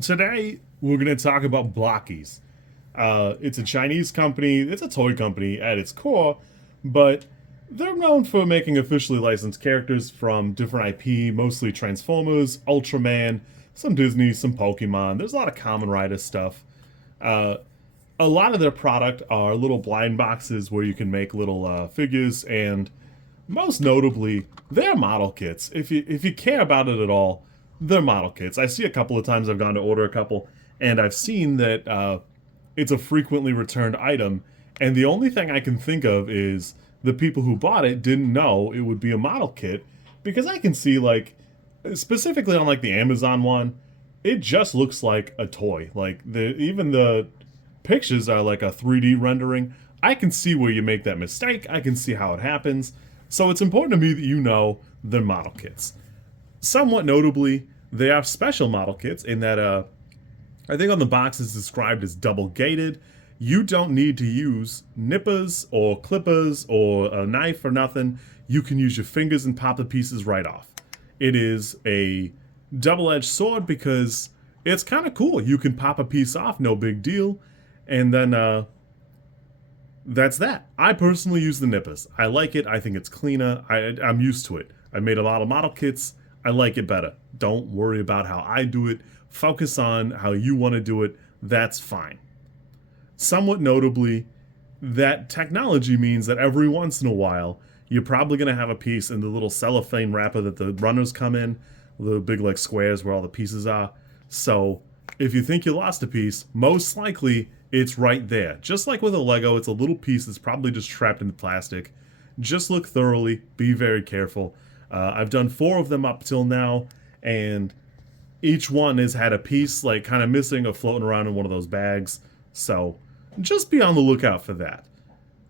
Today, we're going to talk about Blokees. It's a Chinese company, it's a toy company at its core, but they're known for making officially licensed characters from different IP, mostly Transformers, Ultraman, some Disney, some Pokemon. There's a lot of Kamen Rider stuff. Uh, a lot of their product are little blind boxes where you can make little figures, and most notably, they're model kits. If you care about it at all, they're model kits. I see a couple of times I've gone to order a couple, and I've seen that it's a frequently returned item, and the only thing I can think of is the people who bought it didn't know it would be a model kit, because I can see, like, specifically on like the Amazon one, it just looks like a toy. Like, even the pictures are like a 3D rendering. I can see where you make that mistake. I can see how it happens. So it's important to me that you know they're model kits. Somewhat notably, they are special model kits in that I think on the box it's described as double gated. You don't need to use nippers or clippers or a knife or nothing. You can use your fingers and pop the pieces right off. It is a double-edged sword because it's kind of cool. You can pop a piece off, no big deal. And then that's that. I personally use the nippers. I like it. I think it's cleaner. I'm used to it. I made a lot of model kits. I like it better. Don't worry about how I do it. Focus on how you want to do it. That's fine. Somewhat notably, that technology means that every once in a while, you're probably going to have a piece in the little cellophane wrapper that the runners come in, the big like squares where all the pieces are. So if you think you lost a piece, most likely it's right there. Just like with a Lego, it's a little piece that's probably just trapped in the plastic. Just look thoroughly, be very careful. I've done 4 of them up till now, and each one has had a piece like kind of missing or floating around in one of those bags. So just be on the lookout for that.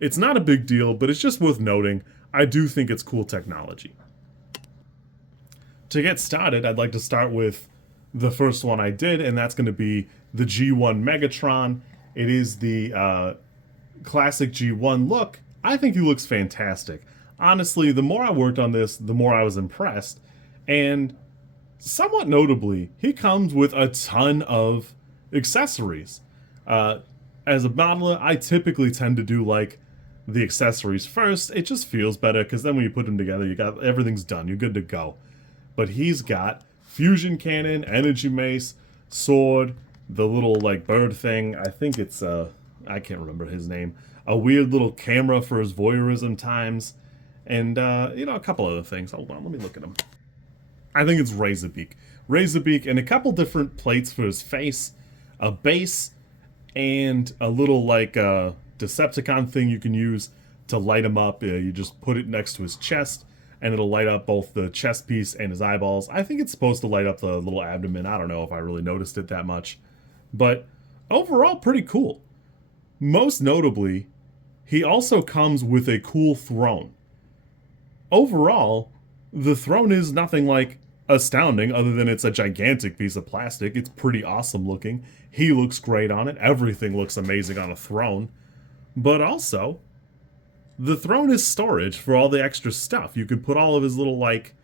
It's not a big deal, but it's just worth noting. I do think it's cool technology. To get started, I'd like to start with the first one I did, and that's going to be the G1 Megatron. It is the classic G1 look. I think he looks fantastic. Honestly, the more I worked on this, the more I was impressed. And somewhat notably, he comes with a ton of accessories. Uh, as a modeler, I typically tend to do like the accessories first. It just feels better because then when you put them together, you got everything's done. You're good to go. But he's got fusion cannon, energy mace, sword, the little like bird thing. I think it's I can't remember his name. A weird little camera for his voyeurism times, and a couple other things. Hold on, let me look at them. I think it's Razorbeak, and a couple different plates for his face, a base, and a little like Decepticon thing you can use to light him up. You just put it next to his chest, and it'll light up both the chest piece and his eyeballs. I think it's supposed to light up the little abdomen. I don't know if I really noticed it that much, but overall, pretty cool. Most notably, he also comes with a cool throne. Overall, the throne is nothing like astounding other than it's a gigantic piece of plastic. It's pretty awesome looking. He looks great on it. Everything looks amazing on a throne. But also, the throne is storage for all the extra stuff. You can put all of his little, like,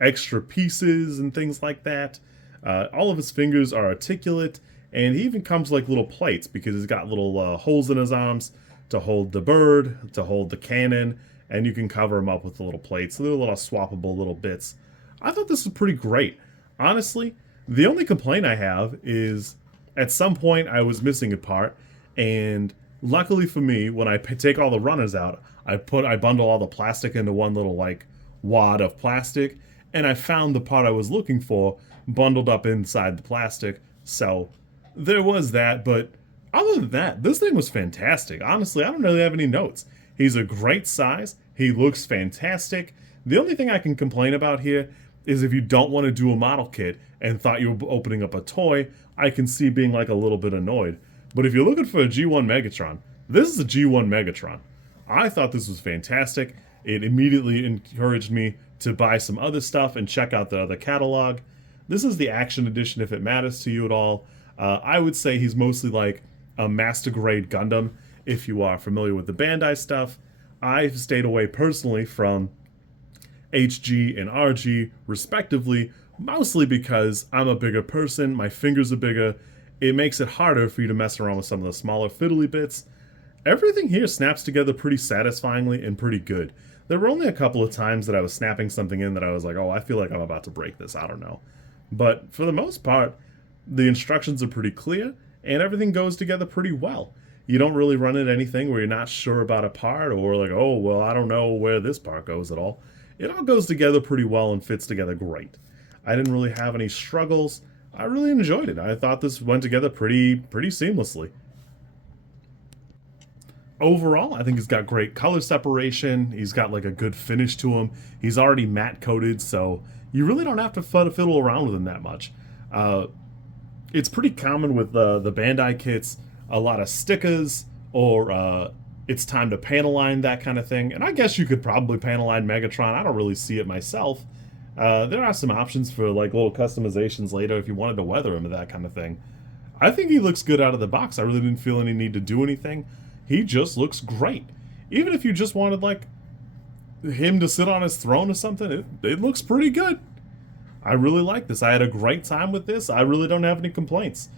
extra pieces and things like that. All of his fingers are articulate, and he even comes like little plates because he's got little holes in his arms to hold the bird, to hold the cannon, and you can cover him up with the little plates. So they're little swappable little bits. I thought this was pretty great. Honestly, the only complaint I have is at some point I was missing a part, and luckily for me, when I take all the runners out, I bundle all the plastic into one little like wad of plastic, and I found the part I was looking for bundled up inside the plastic. So there was that, but other than that, this thing was fantastic. Honestly, I don't really have any notes. He's a great size. He looks fantastic. The only thing I can complain about here is if you don't want to do a model kit and thought you were opening up a toy, I can see being like a little bit annoyed. But if you're looking for a G1 Megatron, this is a G1 Megatron. I thought this was fantastic. It immediately encouraged me to buy some other stuff and check out the other catalog. This is the Action Edition if it matters to you at all. I would say he's mostly like a Master Grade Gundam if you are familiar with the Bandai stuff. I've stayed away personally from HG and RG, respectively, mostly because I'm a bigger person, my fingers are bigger. It makes it harder for you to mess around with some of the smaller fiddly bits. Everything here snaps together pretty satisfyingly and pretty good. There were only a couple of times that I was snapping something in that I was like, oh, I feel like I'm about to break this. I don't know. But for the most part, the instructions are pretty clear and everything goes together pretty well. You don't really run into anything where you're not sure about a part or like, oh, well, I don't know where this part goes at all. It all goes together pretty well and fits together great. I didn't really have any struggles. I really enjoyed it. I thought this went together pretty seamlessly. Overall, I think he's got great color separation. He's got like a good finish to him. He's already matte coated, so you really don't have to fiddle around with him that much. Uh, it's pretty common with the Bandai kits, a lot of stickers or it's time to panel line, that kind of thing. And I guess you could probably panel line Megatron. I don't really see it myself. There are some options for like little customizations later if you wanted to weather him and that kind of thing. I think he looks good out of the box. I really didn't feel any need to do anything. He just looks great. Even if you just wanted like him to sit on his throne or something, it looks pretty good. I really like this. I had a great time with this. I really don't have any complaints.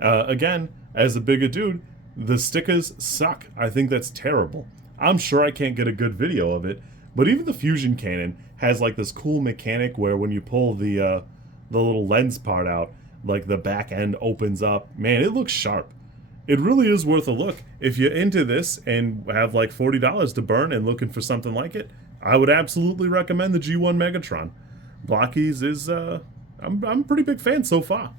Again, as a bigger dude, the stickers suck. I think that's terrible. I'm sure I can't get a good video of it, but even the fusion cannon has like this cool mechanic where when you pull the little lens part out, like the back end opens up. Man, it looks sharp. It really is worth a look. If you're into this and have like $40 to burn and looking for something like it, I would absolutely recommend the G1 Megatron. Blokees is, I'm a pretty big fan so far.